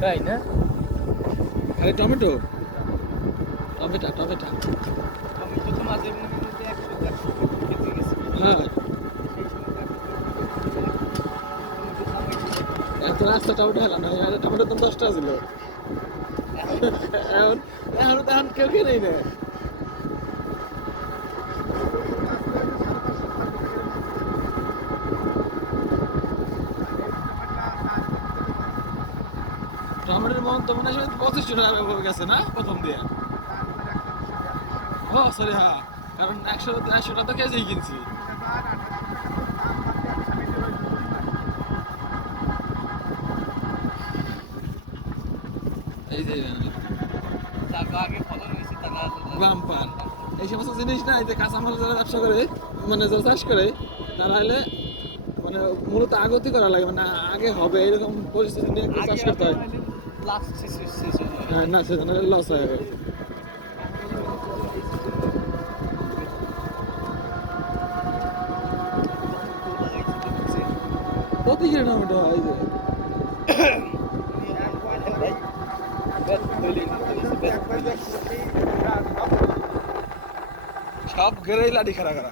তাই না? আরে টমেটো টমেটো টমেটো আমি তো মাঝে মধ্যে 100 খেতে গেছি। হ্যাঁ সেই সময় এত রাস্তা টমেটো হলো না টমেটো তো 10 টাকা ছিল এখন এখন কেউ কিনেই না টমেটোর মন তো মনে হয় 25 টাকা গেছে না প্রথম দিয়ে ও সরি হ্যাঁ কারণ 100 টাকা তো কেজি কিনছি এই যে আগে ফলন হয়েছে তারা বাম্পার এই সমস্ত জিনিস না এই যে কাঁচামাল যারা ব্যবসা করে মানে যারা চাষ করে তারা হলে মানে মূলত আগতি করা লাগে মানে আগে হবে এরকম পরিস্থিতি নিয়ে একটু চাষ করতে হয় লাস্ট সিজন হ্যাঁ না সেজন্য লস হয়ে গেছে কত কিলো টমেটো এই যে সব ঘেরেই লাঠি খাড়া করা